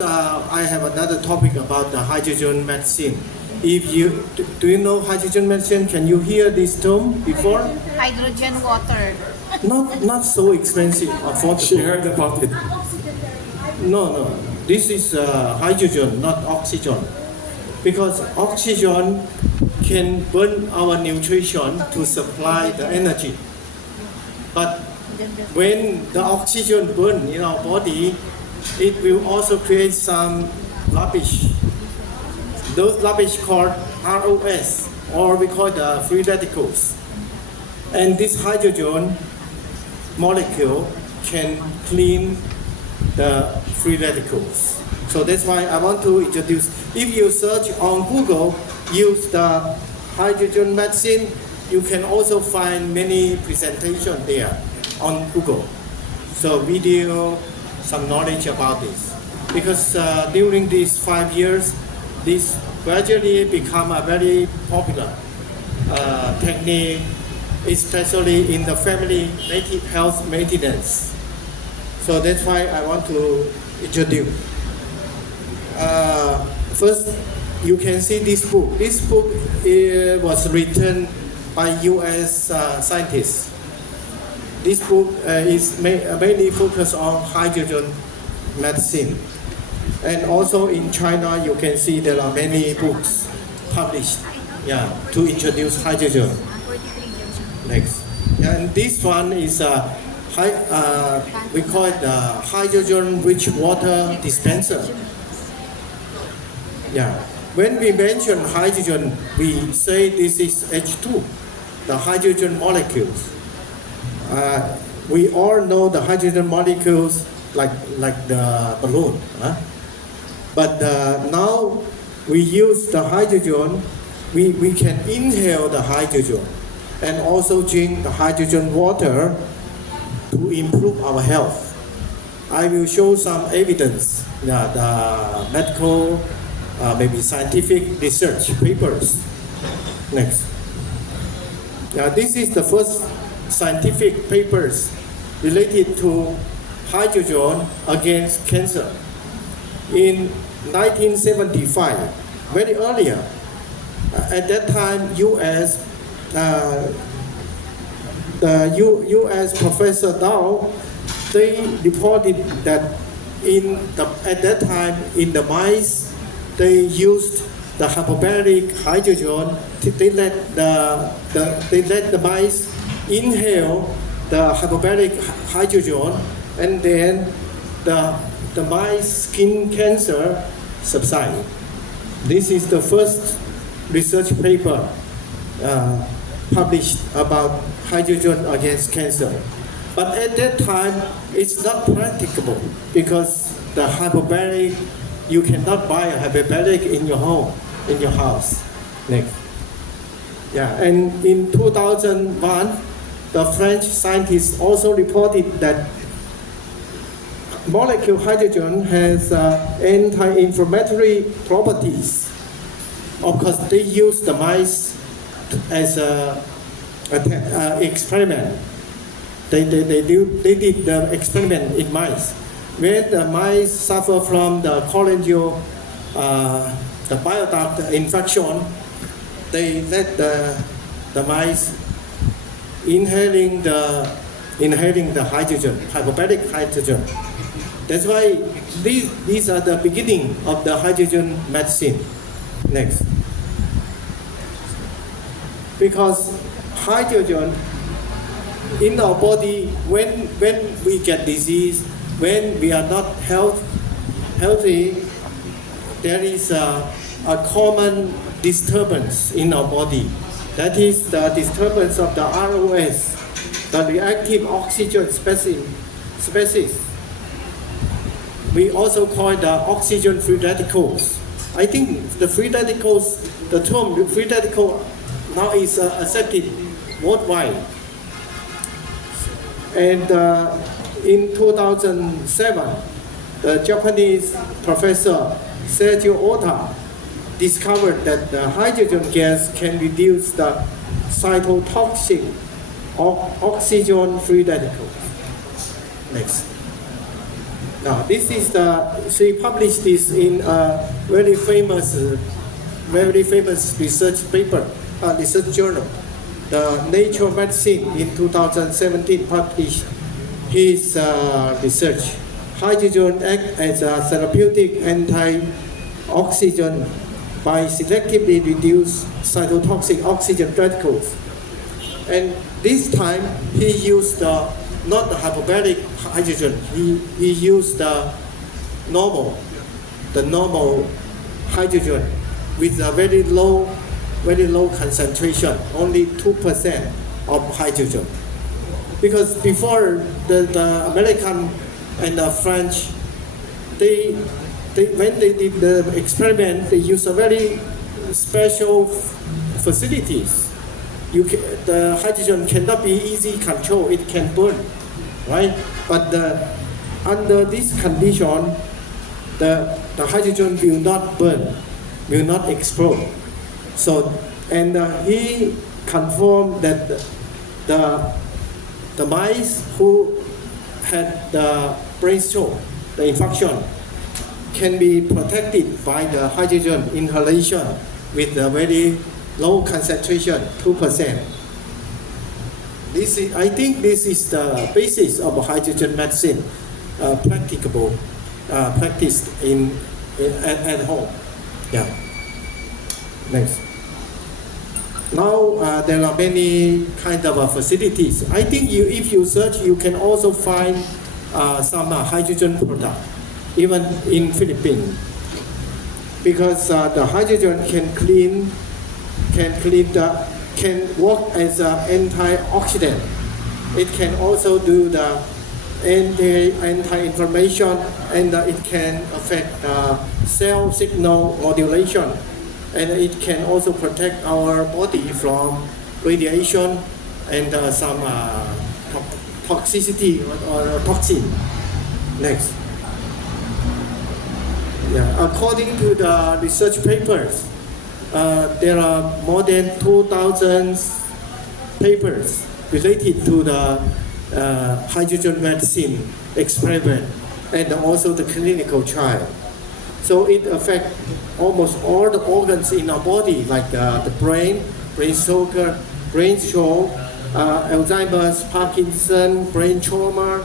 I have another topic about the hydrogen medicine. If you do you know hydrogen medicine? Can you hear this term before? Hydrogen water. Not so expensive, affordable. She heard about it. No. This is hydrogen, not oxygen, because oxygen can burn our nutrition to supply the energy. But when the oxygen burn in our body, it will also create some rubbish. Those rubbish called ROS, or we call the free radicals. And this hydrogen molecule can clean the free radicals. So that's why I want to introduce. If you search on Google, use the hydrogen medicine, you can also find many presentations there on Google. So video, some knowledge about this. Because during these 5 years, this gradually become a very popular technique, especially in the family native health maintenance. So that's why I want to introduce. First, you can see this book. This book was written by US scientists. This book is mainly focused on hydrogen medicine. And also in China, you can see there are many books published to introduce hydrogen. Next. And this one is we call it the hydrogen-rich water dispenser. When we mention hydrogen, we say this is H2, the hydrogen molecules. We all know the hydrogen molecules like the balloon. But now we use the hydrogen, we can inhale the hydrogen and also drink the hydrogen water to improve our health. I will show some evidence, the medical, maybe scientific research papers. Next. This is the first scientific papers related to hydrogen against cancer. In 1975, very earlier, at that time, the U.S. Professor Dow, they reported that at that time in the mice, they used the hyperbaric hydrogen. They let the mice inhale the hyperbaric hydrogen, and then the mice skin cancer subside. This is the first research paper published about hydrogen against cancer. But at that time, it's not practicable because the hyperbaric, you cannot buy a hyperbaric in your home, in your house. Next. And in 2001, the French scientists also reported that molecule hydrogen has anti-inflammatory properties. Of course, they used the mice as an experiment. They did the experiment in mice. When the mice suffer from the cholangial, the bile duct infection, they let the mice inhaling the hydrogen, hyperbaric hydrogen. That's why these are the beginning of the hydrogen medicine. Next. Because hydrogen in our body, when we get disease, when we are not healthy, there is a common disturbance in our body. That is the disturbance of the ROS, the reactive oxygen species. We also call it the oxygen free radicals. I think the free radicals, the term free radical now is accepted worldwide. And in 2007, the Japanese professor Sergio Ota discovered that the hydrogen gas can reduce the cytotoxic oxygen free radicals. Next. Now, this is she published this in a very famous research paper, research journal. The Nature Medicine in 2017 published his research. Hydrogen acts as a therapeutic antioxidant by selectively reduce cytotoxic oxygen radicals. And this time he used not the hyperbaric hydrogen, he used the normal hydrogen with a very low concentration, only 2% of hydrogen. Because before the American and the French, when they did the experiment, they used a very special facilities. The hydrogen cannot be easy control, it can burn, right? But under this condition, the hydrogen will not burn, will not explode. So, and he confirmed that the mice who had the brain stroke, the infection, can be protected by the hydrogen inhalation with a very low concentration, 2%. I think this is the basis of hydrogen medicine, practicable, practiced at home. Yeah. Next. Now there are many kind of facilities. I think if you search, you can also find some hydrogen product, even in Philippines, because the hydrogen can work as an antioxidant. It can also do the anti-inflammation, and it can affect cell signal modulation, and it can also protect our body from radiation and some toxicity or toxin. Next. Yeah. According to the research papers, there are more than 2,000 papers related to the hydrogen medicine experiment and also the clinical trial. So it affects almost all the organs in our body, like the brain stroke, Alzheimer's, Parkinson, brain trauma,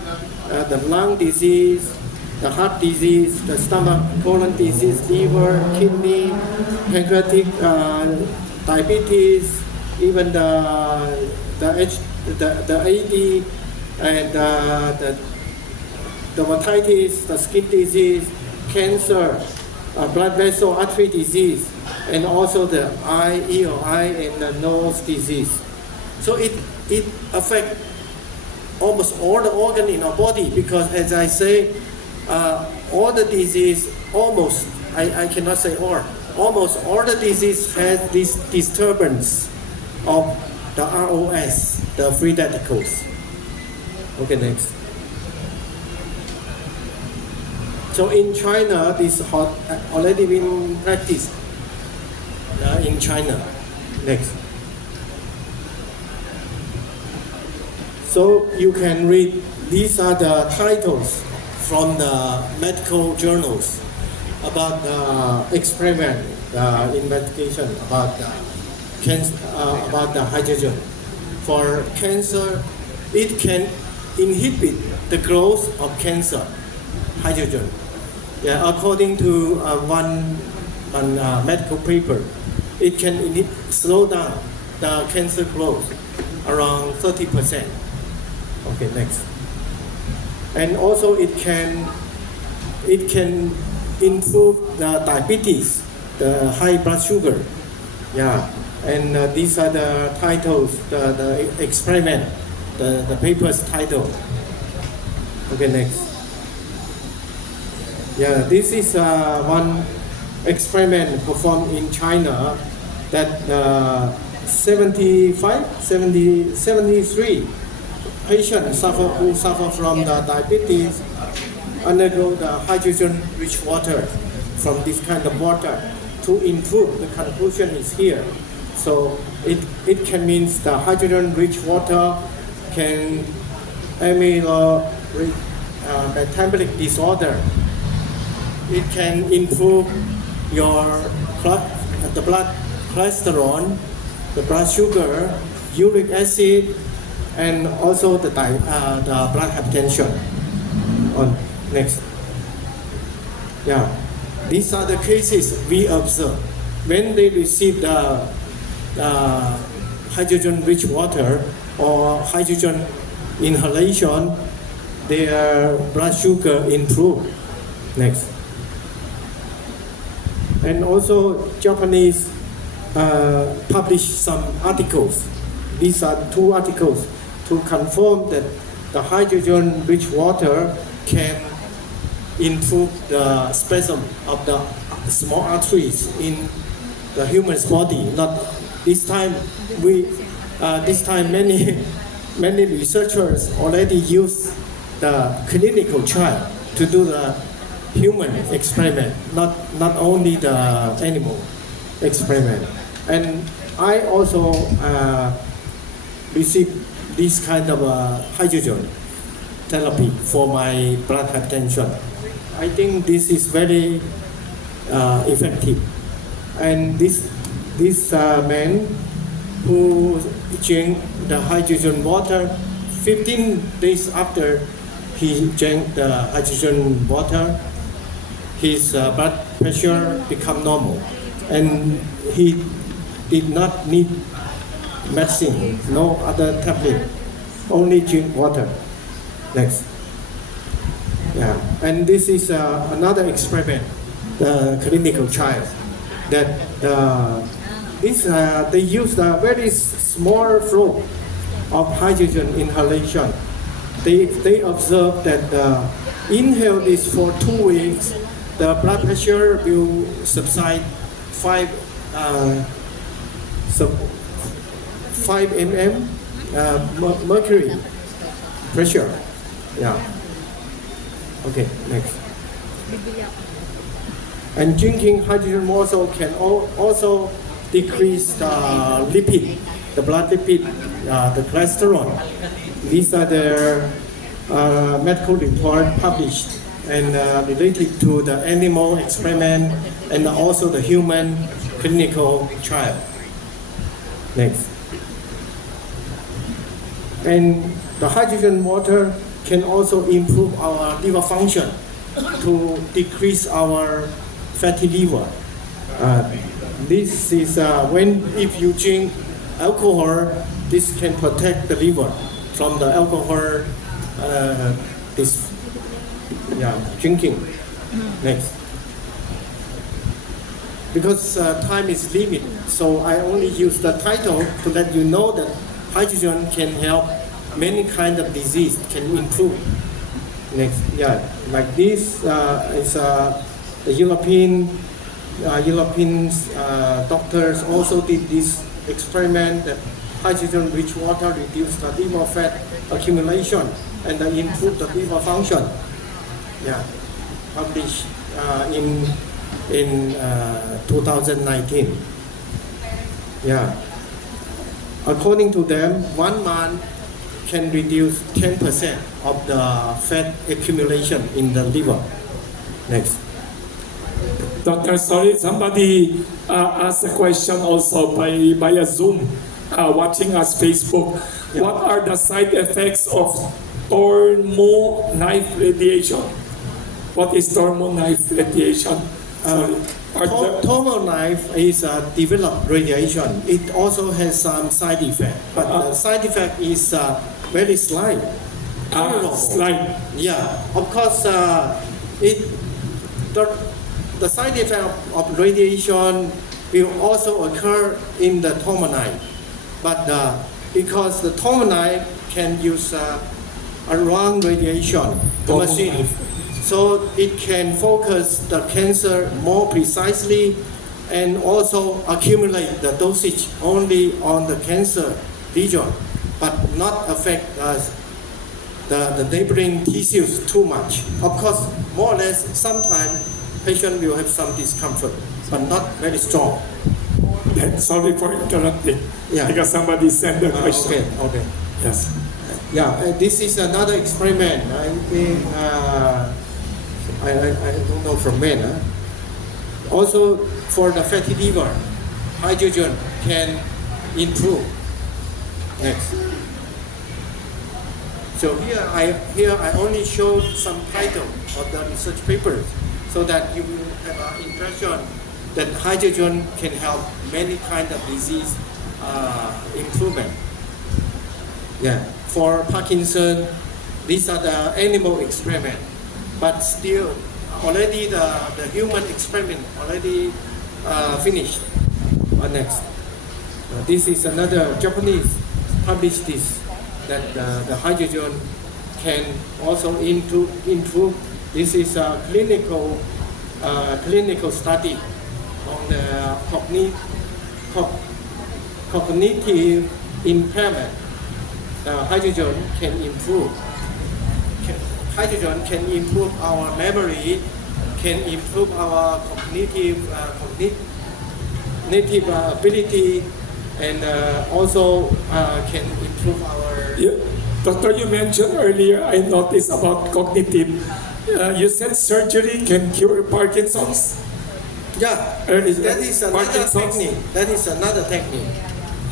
the lung disease, the heart disease, the stomach, colon disease, liver, kidney, pancreatic, diabetes, even the AD, and the dermatitis, the skin disease, cancer, blood vessel artery disease, and also the ear, eye, and the nose disease. So it affects almost all the organ in our body, because as I say, all the disease, almost, I cannot say all, almost all the disease has this disturbance of the ROS, the free radicals. Okay, next. So in China, this has already been practiced in China. Next. So you can read, these are the titles from the medical journals about the experiment, investigation about the hydrogen. For cancer, it can inhibit the growth of cancer, hydrogen. Yeah, according to one medical paper, it can slow down the cancer growth around 30%. Okay, next. And also it can improve the diabetes, the high blood sugar. Yeah, and these are the titles, the experiment, the paper's title. Okay, next. Yeah, this is one experiment performed in China that 73 patients who suffer from the diabetes undergo the hydrogen-rich water from this kind of water to improve. The conclusion is here. So it can mean the hydrogen-rich water can ameliorate metabolic disorder. It can improve your the blood cholesterol, the blood sugar, uric acid, and also the blood hypertension. On next. Yeah, these are the cases we observe. When they receive the hydrogen-rich water or hydrogen inhalation, their blood sugar improve. Next. And also Japanese published some articles. These are 2 articles to confirm that the hydrogen-rich water can improve the spasm of the small arteries in the human's body. Not this time. This time many researchers already use the clinical trial to do the human experiment, not only the animal experiment. And I also received this kind of hydrogen therapy for my blood hypertension. I think this is very effective. And this man who drank the hydrogen water, 15 days after he drank the hydrogen water, his blood pressure become normal, and he did not need medicine, no other tablet, only drink water. Next. Yeah, and this is another experiment, the clinical trial, that they used a very small flow of hydrogen inhalation. They observed that inhale this for 2 weeks, the blood pressure will subside 5 mm mercury pressure. Yeah. Okay, next. And drinking hydrogen water can also decrease the lipid, the blood lipid, the cholesterol. These are the medical report published and related to the animal experiment and also the human clinical trial. Next. And the hydrogen water can also improve our liver function to decrease our fatty liver. This is if you drink alcohol, this can protect the liver from the alcohol drinking. Next. Because time is limited, so I only use the title to let you know that hydrogen can help many kind of disease, can improve. Next, yeah, like this is the European doctors also did this experiment that hydrogen-rich water reduced the liver fat accumulation and improved the liver function. Yeah, published in 2019. Yeah, according to them, 1 month can reduce 10% of the fat accumulation in the liver. Next. Doctor, sorry, somebody asked a question also by a Zoom, watching us Facebook. Yeah. What are the side effects of thermo knife radiation? What is thermo knife radiation? Thermal knife is a developed radiation. It also has some side effect, but the side effect is very slight. Slight. Yeah, of course, the side effect of radiation will also occur in the thermal knife, but because the thermal knife can use a wrong radiation machine. So it can focus the cancer more precisely and also accumulate the dosage only on the cancer region, but not affect the neighboring tissues too much. Of course, more or less, sometimes patient will have some discomfort, but not very strong. Sorry for interrupting, Yeah. because somebody sent the question. Okay. Yes. Yeah, this is another experiment. I think I don't know from when. Also, for the fatty liver, hydrogen can improve. Next. So here I only showed some title of the research papers, so that you will have an impression that hydrogen can help many kind of disease improvement. Yeah, for Parkinson, these are the animal experiment, but still already the human experiment already finished. Next, this is another Japanese published this that the hydrogen can also improve. This is a clinical study on the cognitive impairment. Hydrogen can improve. Hydrogen can improve our memory, can improve our cognitive ability, and also can improve our. Yeah. Doctor, you mentioned earlier, I noticed about cognitive. You said surgery can cure Parkinson's? Yeah, that is another Parkinson's. technique. That is another technique.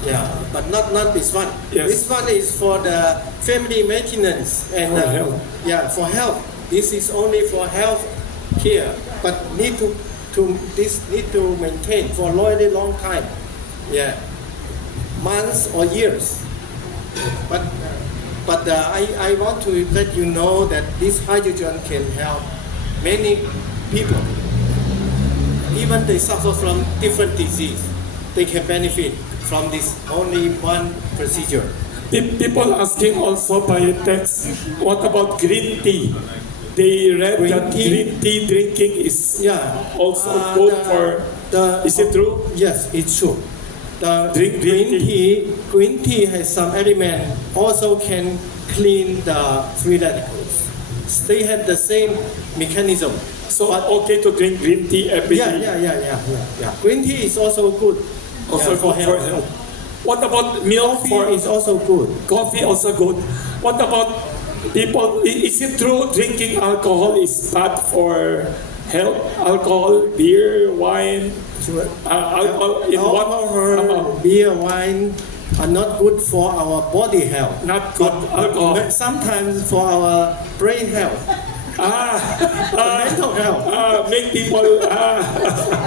Yeah, but not this one. Yes. This one is for the family maintenance and For health. Yeah, for health. This is only for health care, but need to maintain for a really long time. Yeah, months or years. But I want to let you know that this hydrogen can help many people. Even they suffer from different disease, they can benefit from this only one procedure. People asking also by text, what about green tea? They read Green that tea? green tea drinking is Yeah. also good for. Is it true? Yes, it's true. The Drink green green tea has some element also can clean the free radicals. They have the same mechanism. So okay to drink green tea every day. Yeah. Green tea is also good. Also for good for health. What about milk for Coffee is also good. coffee? Also good. What about people? Is it true drinking alcohol is bad for health? Alcohol, beer, wine, alcohol in what Alcohol, amount? beer, wine are not good for our body health. Not good alcohol. But sometimes for our brain health, mental health. Make people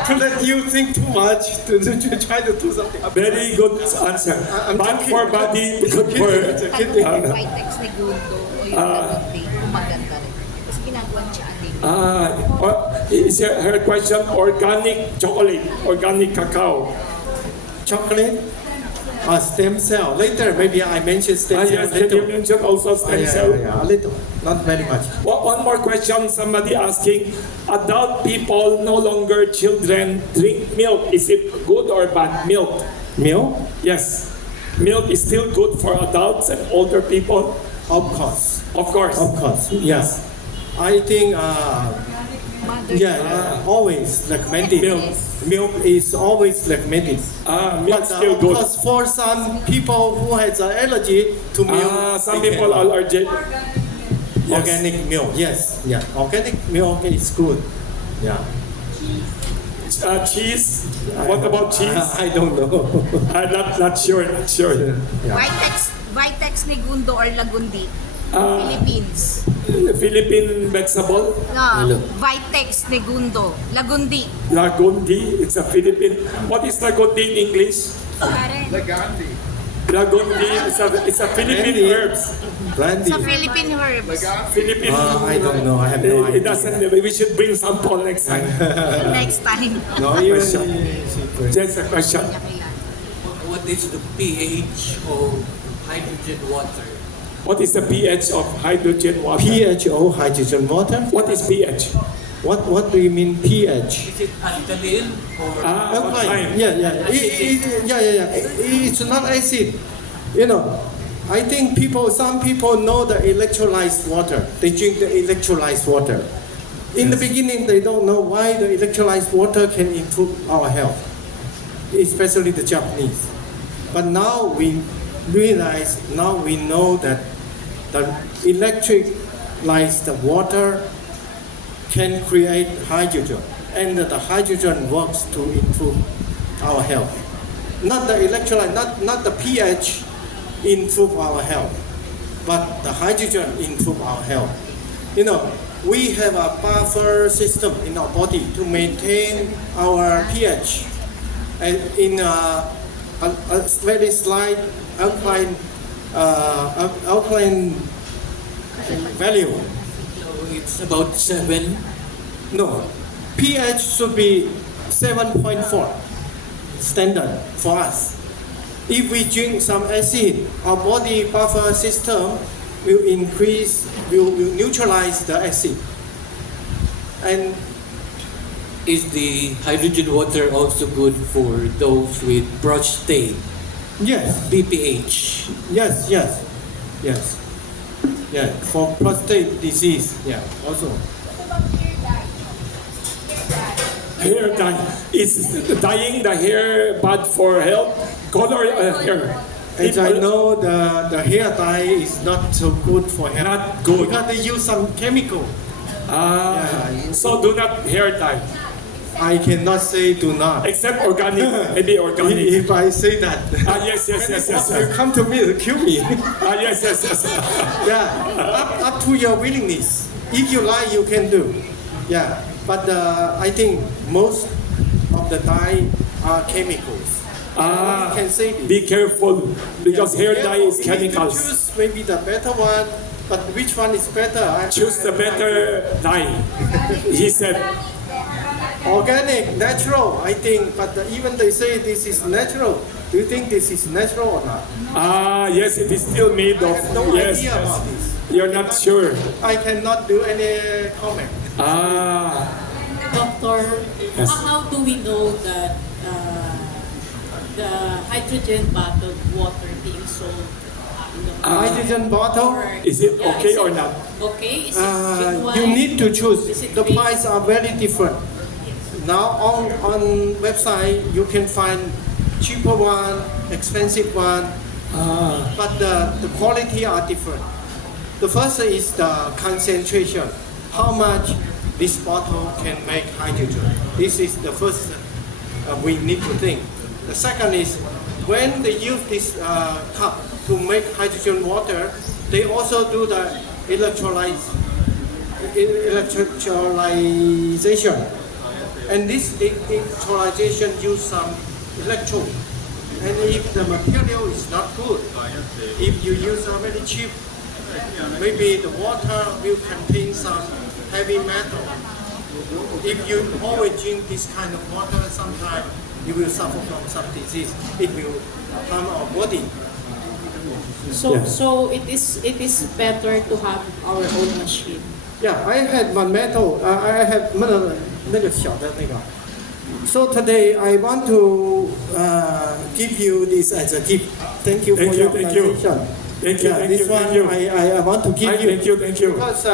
To let you think too much, to try to do something. very good answer. I'm Bad joking. for body, good for. Tanong yung Vitex ni Gundo o yung Lagunde, maganda rin. Tapos ginagawan siya ating. Is her question organic chocolate, organic cacao? Chocolate, stem cell. Later, maybe I mention stem cell Yes, can you later. mention also stem cell? A little, not very much. One more question, somebody asking, adult people, no longer children, drink milk. Is it good or bad? Milk. Milk? Yes. Milk is still good for adults and older people? Of course. Of course. Of course. Yes. I think, Mother. always recommended. Milk. Milk is always recommended. Milk But still of good. course, for some people who has an allergy to milk, Some they people can- allergic. Yes. Organic milk, yes, yeah. Organic milk is good. Yeah. Cheese. What about cheese? I don't know. I'm not sure. Not sure. Yeah. Vitex ni Gundo or Lagundi, Philippines. Philippine vegetable. No, Vitex ni Gundo, Lagundi. Lagundi. It's a Philippine. What is Lagundi in English? Lagundi. It's a Philippine Brandy. herbs. Brandy. Sa Philippine herbs. Philippine. I don't know. I have no It idea. doesn't. We should bring sample next time. Next time. No, even Just a question. What is the pH of hydrogen water? What is the pH of hydrogen water? PHO, hydrogen water. What is pH? What do you mean pH? Is it alkaline or What kind? Yeah. It's not acid. You know, I think some people know the electrolyzed water. They drink the electrolyzed water. In the beginning, they don't know why the electrolyzed water can improve our health, especially the Japanese. But now we realize, now we know that the electrolyzed water can create hydrogen, and the hydrogen works to improve our health. Not the electrolyte, not the pH improve our health, but the hydrogen improve our health. You know, we have a buffer system in our body to maintain our pH, and in a very slight alkaline value. So it's about 7. No, pH should be 7.4 standard for us. If we drink some acid, our body buffer system will neutralize the acid. And Is the hydrogen water also good for those with prostate, yes, BPH? yes, for prostate disease, yeah, also. Hair dye. Is dyeing the hair bad for health? Color hair. As I know, the hair dye is not so good for health. Not good. Because they use some chemical. So do not hair dye. I cannot say do not. Except organic, maybe organic. If I say that, Yes. you come to me to kill me. Yes. Yeah, up to your willingness. If you like, you can do. Yeah, but I think most of the dye are chemicals. You can say this. Be careful because hair dye is We need to chemicals. choose maybe the better one, but which one is better? Choose the better dye. He said, Organic, natural, I think, but even they say this is natural. Do you think this is natural or not? yes, it is still made I of. have no Yes, idea yes. about this. You're not sure. I cannot do any comment. Doctor, Yes. how do we know that the hydrogen bottled water being sold in the Hydrogen bottle, Is it Yeah, okay is or it not? Okay, is it wine? you need to choose. Is it The green? price are very different. Now on website you can find cheaper one, expensive one, but the quality are different. The first is the concentration. How much this bottle can make hydrogen. This is the first we need to think. The second is when they use this cup to make hydrogen water, they also do the electrolyzation. And this electrolyzation use some electrode. And if the material is not good, if you use a very cheap, maybe the water will contain some heavy metal. If you always drink this kind of water, sometimes you will suffer from some disease. It will harm our body. So it is better to have our own machine. Yeah, I had one metal. I have 那个小的那个. So today I want to give you this as a gift. Thank you for your organization. This one I want to give you. Thank you. Because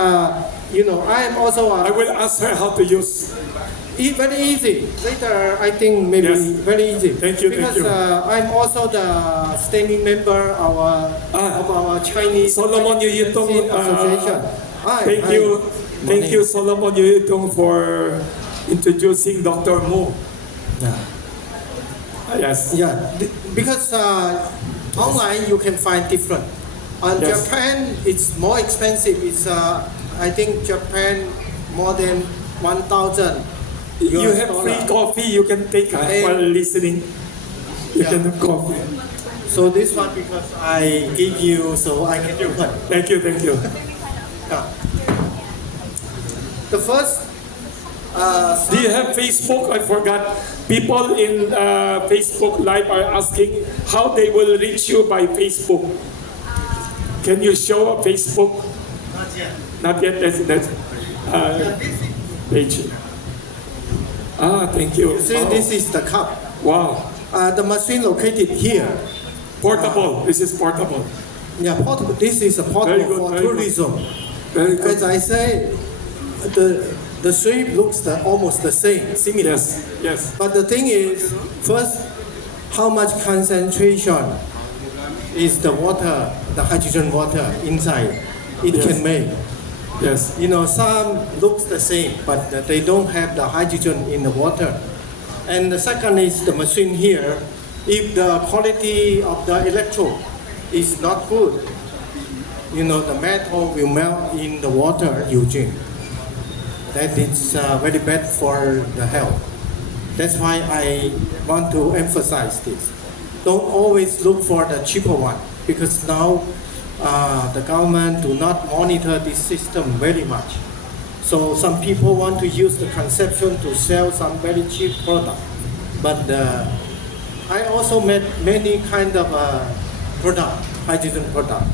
you know I am also I will ask her how to use. very easy. Later I think maybe Yes. very easy. Thank you. Because I'm also the standing member of our Chinese Solomon Yuyitong Association. Thank you, Solomon Yuyitong, for introducing Dr. Mu. Yes. Yeah, because online you can find different. On Yes. Japan, it's more expensive. It's I think Japan more than 1,000. You have free coffee you can take while listening. You can have coffee. So this one because I give you so I can open. Thank you. Yeah. The first. Do you have Facebook? I forgot. People in Facebook Live are asking how they will reach you by Facebook. Can you show Facebook? Not yet. Not yet. That's page. Thank you. See, this is the cup. Wow. The machine located here. Portable. This is portable. Yeah, portable. This is a portable Very good, for very good. tourism. Very good. As I say, the shape looks almost the same, similar. Yes. But the thing is, first, how much concentration is the water, the hydrogen water inside? it Yes. can make. Yes. You know, some looks the same, but they don't have the hydrogen in the water. And the second is the machine here. If the quality of the electrode is not good, you know, the metal will melt in the water you drink. That is very bad for the health. That's why I want to emphasize this. Don't always look for the cheaper one, because now the government do not monitor this system very much. So some people want to use the conception to sell some very cheap product. But I also made many kind of product, hydrogen product.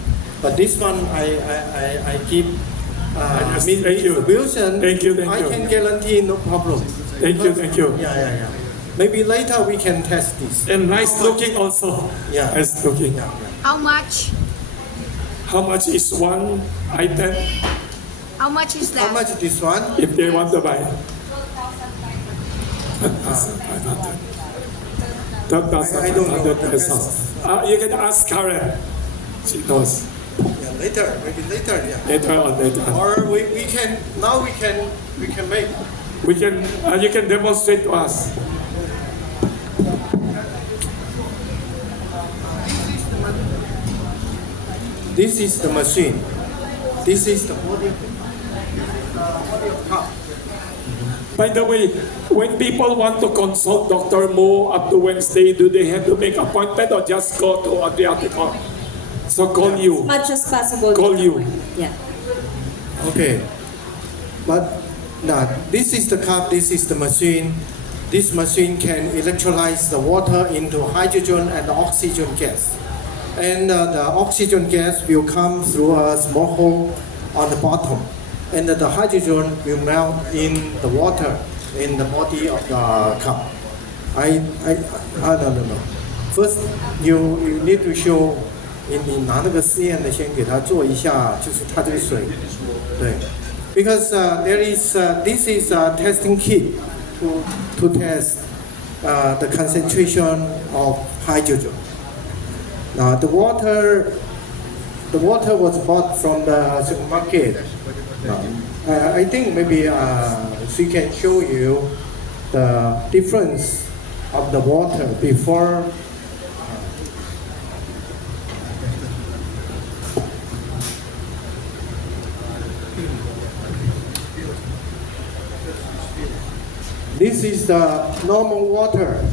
But this one I keep Thank you. distribution. Thank you. I can guarantee no problem. Thank you. Yeah. Maybe later we can test this. And nice looking also. Yeah. Nice looking. Yeah. How much? How much is one item How much is that? How much this one? if they want to buy? 12,500. I don't know the pesos. You can ask Karen. She knows. Yeah, later, maybe later. Yeah. Later on. Or we can now we can make. We can. You can demonstrate to us. This is the machine. This is the body of cup. By the way, when people want to consult Dr. Mo up to Wednesday, do they have to make appointment or just go to Adriatico? So call you. Much as possible. Call you. Yeah. Okay. But now this is the cup. This is the machine. This machine can electrolyze the water into hydrogen and oxygen gas. And the oxygen gas will come through a small hole on the bottom. And the hydrogen will melt in the water in the body of the cup. No. First, you need to show 你拿那个试验的先给他做一下，就是它这个水，对。Because there is this is a testing kit to test the concentration of hydrogen. Now the water was bought from the supermarket. I think maybe she can show you the difference of the water before. This is the normal water,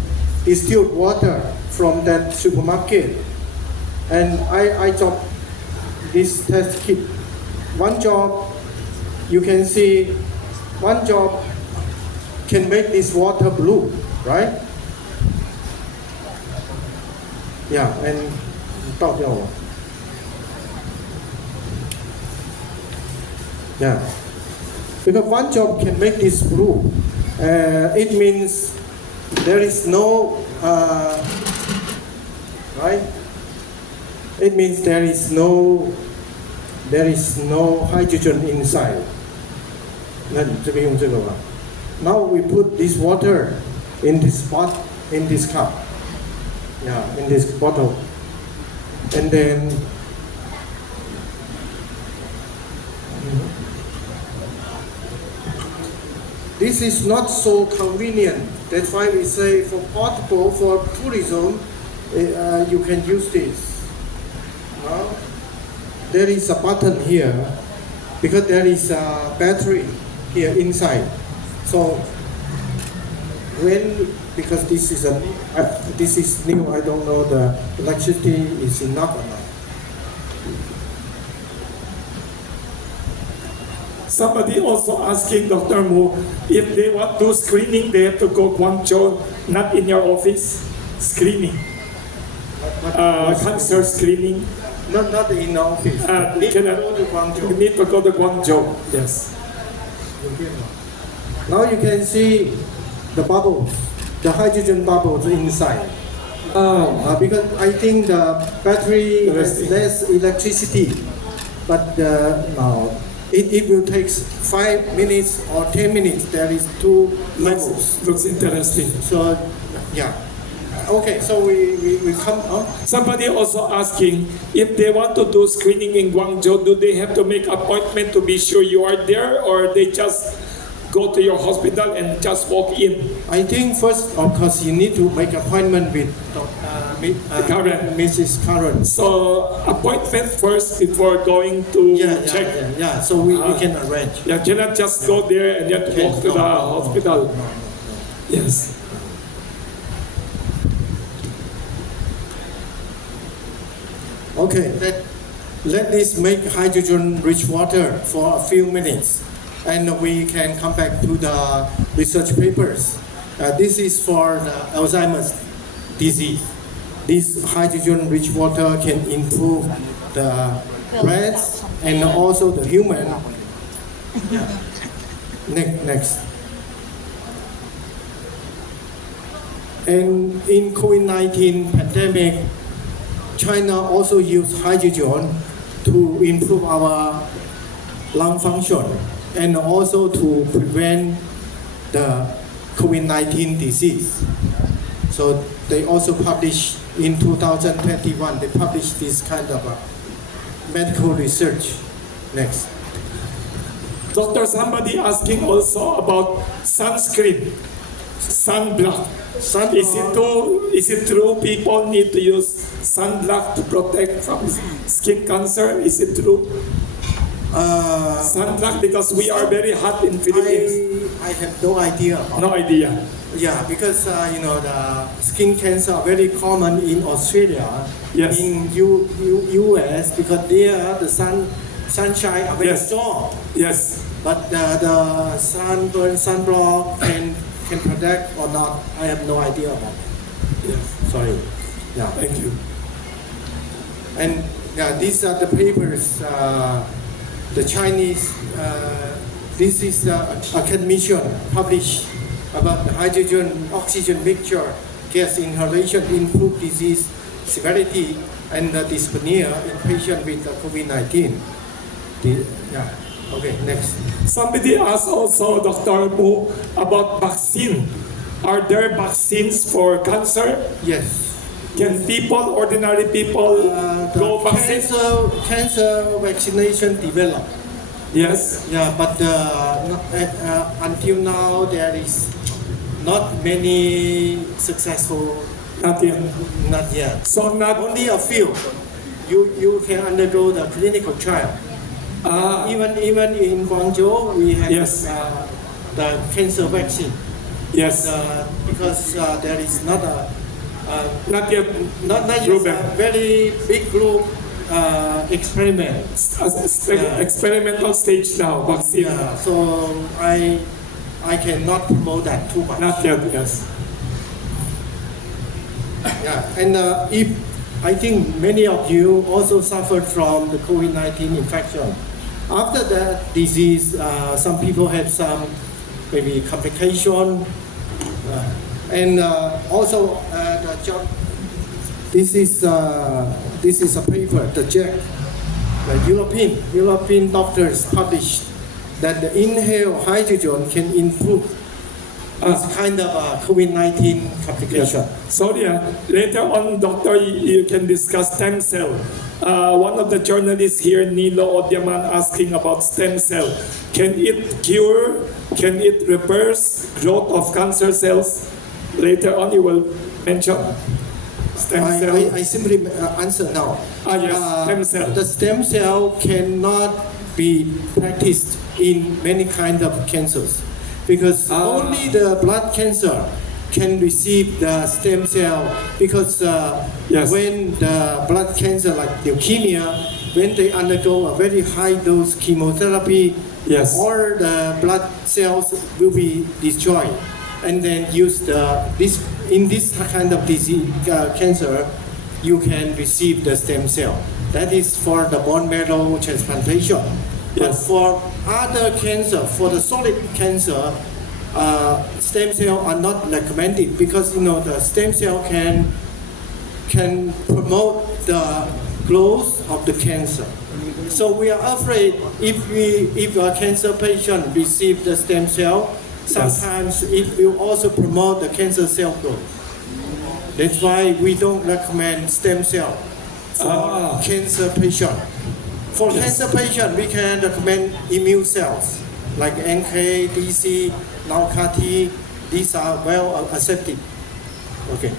distilled water from that supermarket. And I got this test kit. One job, you can see, one job can make this water blue, right? Yeah, and top yellow. Yeah, because one job can make this blue. It means there is no, right? It means there is no hydrogen inside. Now we put this water in this pot, in this cup, yeah, in this bottle, and then this is not so convenient. That's why we say for portable, for tourism, you can use this. Now, there is a button here because there is a battery here inside. So because this is new, I don't know the electricity is enough or not. Somebody also asking Dr. Mo if they want to screening, they have to go Guangzhou, not in your office. Screening, cancer screening. Not in the office. Need to go to Guangzhou. You need to go to Guangzhou. Yes. Now you can see the bubbles, the hydrogen bubbles inside. Because I think the battery has less electricity, but no, it will take 5 minutes or 10 minutes. There is two bubbles. Looks interesting. So, yeah. Okay, so we come on. Somebody also asking if they want to do screening in Guangzhou, do they have to make appointment to be sure you are there, or they just go to your hospital and just walk in? I think first, of course, you need to make appointment with Karen. Mrs. Karen. So appointment first before going to check. Yeah. So we can arrange. You cannot just go there and yet walk to the hospital. No. Yes. Okay, let us make hydrogen-rich water for a few minutes, and we can come back to the research papers. This is for the Alzheimer's disease. This hydrogen-rich water can improve the rats and also the human. Next. And in COVID-19 pandemic, China also used hydrogen to improve our lung function and also to prevent the COVID-19 disease. So they also published in 2021, they published this kind of medical research. Next. Doctor, somebody asking also about sunscreen, sunblock. Is it true people need to use sunblock to protect from skin cancer? Is it true? Sunblock, because we are very hot in Philippines. I have no idea. No idea. Yeah, because the skin cancer are very common in Australia, Yes. in US, because there the sunshine are very Yes. strong. Yes. But the sunblock can protect or not, I have no idea about it. Yes. Sorry. Yeah. Thank you. And these are the papers, the Chinese, this is the academician published about the hydrogen-oxygen mixture gas inhalation improve disease severity and dyspnea in patients with COVID-19. Okay, next. Somebody asked also, Dr. Mu, about vaccine. Are there vaccines for cancer? Yes. Can people, ordinary people, go The vaccine? cancer vaccination developed. Yes. Yeah, but until now there is not many successful. Not yet. Not yet. So not Only a few. You can undergo the clinical trial. Even in Guangzhou, we have Yes. the cancer vaccine. yes. Because there is not a Not yet. not yet Proven. a very big group experiment. Experimental stage now, vaccine. Yeah, so I cannot promote that too much. Not yet, yes. Yeah, and if I think many of you also suffered from the COVID-19 infection. After that disease, some people have some maybe complication, and also this is a paper, the European doctors published that the inhaled hydrogen can improve this kind of COVID-19 complication. So later on, doctor, you can discuss stem cell. One of the journalists here, Nilo Odiaman, asking about stem cell. Can it cure? Can it reverse growth of cancer cells? Later on, you will mention stem cell. I simply answer now. Yes, stem cell. The stem cell cannot be practiced in many kinds of cancers because only the blood cancer can receive the stem cell because Yes. when the blood cancer like leukemia, when they undergo a very high dose chemotherapy, Yes. all the blood cells will be destroyed and then use in this kind of disease cancer, you can receive the stem cell. That is for the bone marrow transplantation. But Yes. for other cancer, for the solid cancer, stem cell are not recommended because the stem cell can promote the growth of the cancer. So we are afraid if a cancer patient receive the stem cell, sometimes it will also promote the cancer cell growth. That's why we don't recommend stem cell for cancer patient. For cancer patient, we can recommend immune cells like NK, DC, now CAR-T. These are well accepted. Okay.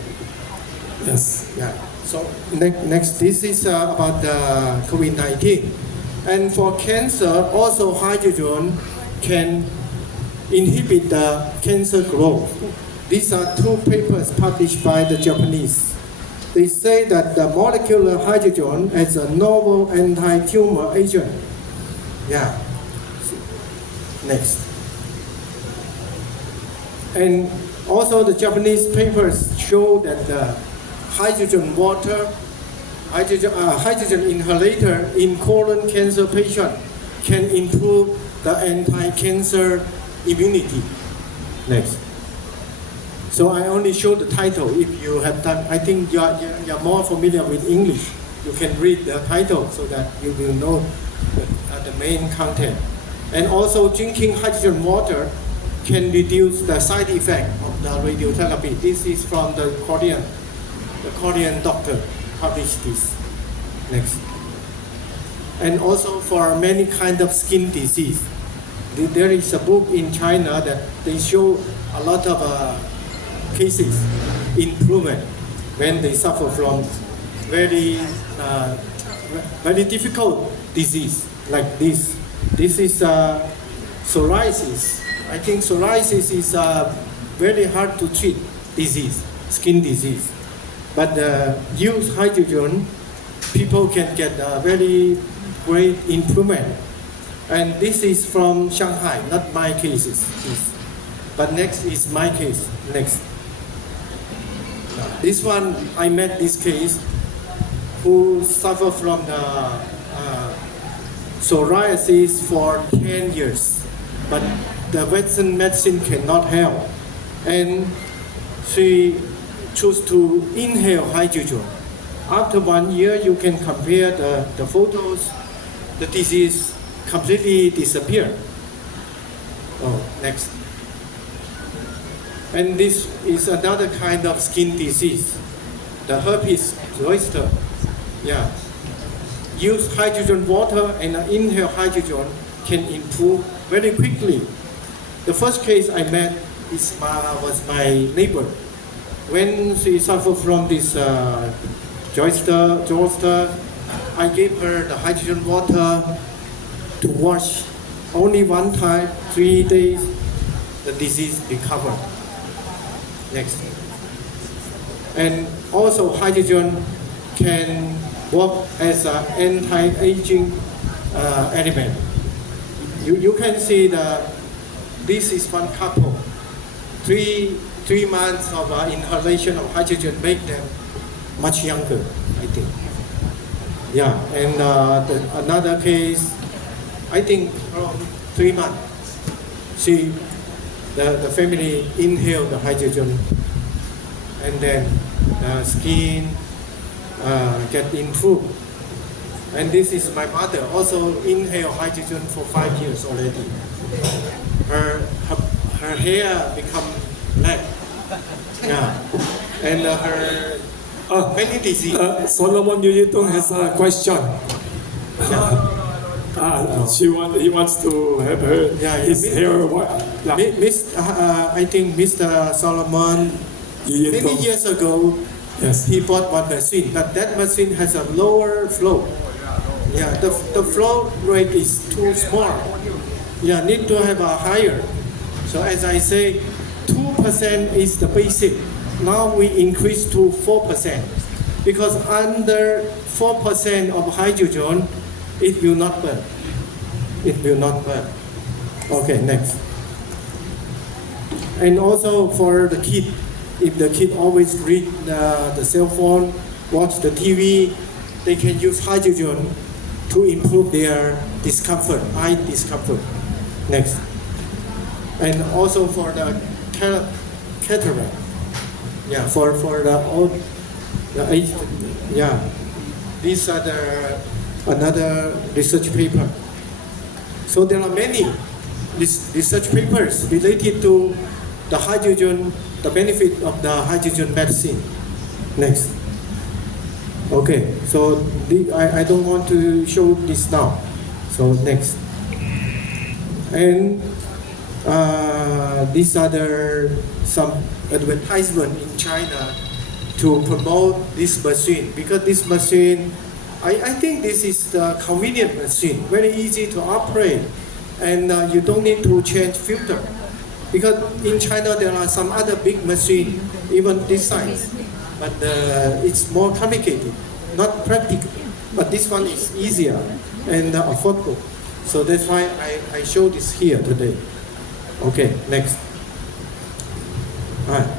Yes. Yeah. So next, this is about the COVID-19. And for cancer, also hydrogen can inhibit the cancer growth. These are two papers published by the Japanese. They say that the molecular hydrogen is a novel anti-tumor agent. Yeah. Next. And also the Japanese papers show that the hydrogen water, hydrogen inhalator in colon cancer patient can improve the anti-cancer immunity. Next. So I only show the title. If you have done, I think you're more familiar with English. You can read the title so that you will know the main content. And also drinking hydrogen water can reduce the side effect of the radiotherapy. This is from the Korean doctor published this. Next. And also for many kind of skin disease. There is a book in China that they show a lot of cases improvement when they suffer from very difficult disease like this. This is psoriasis. I think psoriasis is a very hard to treat disease, skin disease. But use hydrogen, people can get a very great improvement. And this is from Shanghai, not my cases. But next is my case. Next. This one, I met this case who suffered from the psoriasis for 10 years. But the Western medicine cannot help. And she chose to inhale hydrogen. After 1 year, you can compare the photos. The disease completely disappeared. Oh, next. And this is another kind of skin disease, the herpes zoster. Yeah. Use hydrogen water and inhale hydrogen can improve very quickly. The first case I met was my neighbor. When she suffered from this zoster, I gave her the hydrogen water to wash only one time, 3 days, the disease recovered. Next. And also hydrogen can work as an anti-aging element. You can see this is one couple. 3 months of inhalation of hydrogen make them much younger, I think. Yeah, and another case, I think from 3 months, the family inhaled the hydrogen, and then the skin get improved. And this is my mother, also inhale hydrogen for 5 years already. Her hair become black. Yeah, and her many disease. Solomon Yuyitong has a question. He wants to have his hair. I think Mr. Solomon, many years ago, yes, he bought one machine, but that machine has a lower flow. Yeah, the flow rate is too small. Yeah, need to have a higher. So as I say, 2% is the basic. Now we increase to 4%, because under 4% of hydrogen, it will not burn. It will not burn. Okay, next. And also for the kid, if the kid always read the cell phone, watch the TV, they can use hydrogen to improve their discomfort, eye discomfort. Next. And also for the cataract. Yeah, for the age. Yeah, these are another research paper. So there are many research papers related to the hydrogen, the benefit of the hydrogen medicine. Next. Okay, so I don't want to show this now. So next. And these are some advertisement in China to promote this machine, because this machine, I think this is the convenient machine, very easy to operate, and you don't need to change filter. Because in China there are some other big machine, even this size, but it's more complicated, not practical. But this one is easier and affordable. So that's why I show this here today. Okay, next.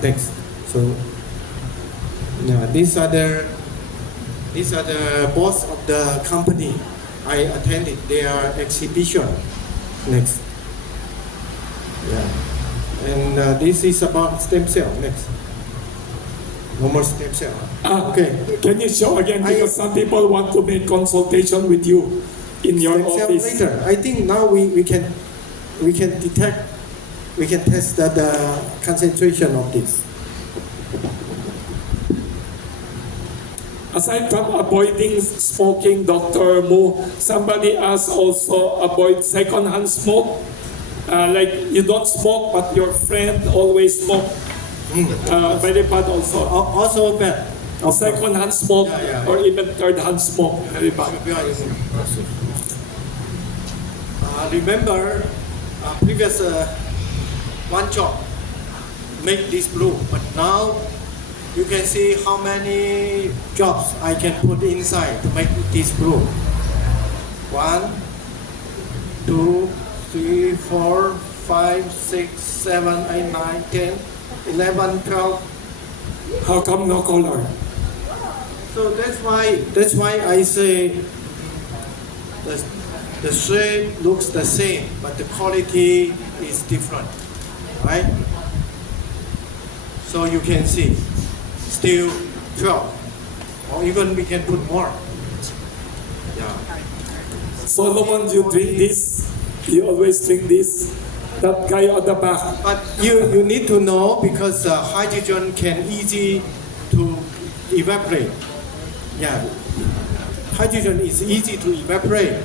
Next. So now these are the boss of the company I attended their exhibition. Next. Yeah. And this is about stem cell. Next. No more stem cell. Okay. Can you show again, because some people want to make consultation with you in your Stem cell office. later. I think now we can detect, we can test the concentration of this. Aside from avoiding smoking, Dr. Mu, somebody else also avoid secondhand smoke. Like you don't smoke, but your friend always smoke. Very bad also. Also bad. Second-hand smoke or even third-hand smoke. Very bad. Remember, previous one job make this blue, but now you can see how many jobs I can put inside to make this blue. 1, 2, 3, 4, 5, 6, 7, 8, 9, 10, 11, 12. How come no color? So that's why I say the shade looks the same, but the quality is different, right? So you can see, still 12, or even we can put more. Yeah. Solomon, you drink this? You always drink this? That guy on the back. But you need to know, because hydrogen can easy to evaporate. Yeah, hydrogen is easy to evaporate.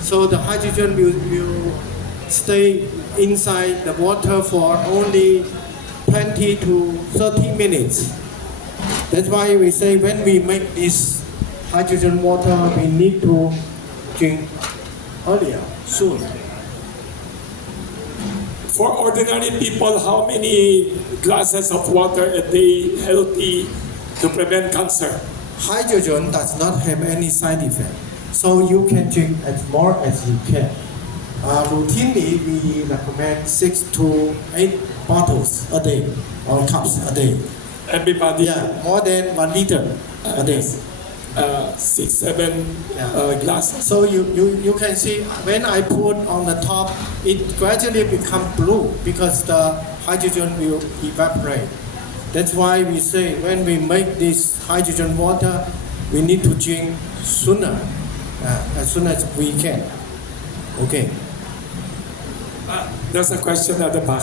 So the hydrogen will stay inside the water for only 20 to 30 minutes. That's why we say when we make this hydrogen water, we need to drink earlier, soon. For ordinary people, how many glasses of water a day healthy to prevent cancer? Hydrogen does not have any side effect, so you can drink as more as you can. Routinely, we recommend 6 to 8 bottles a day, or cups a day. Everybody? Yeah, more than 1 liter a day. 6, 7 glasses. So you can see when I put on the top, it gradually becomes blue because the hydrogen will evaporate. That's why we say when we make this hydrogen water, we need to drink sooner, as soon as we can. Okay. There's a question at the back.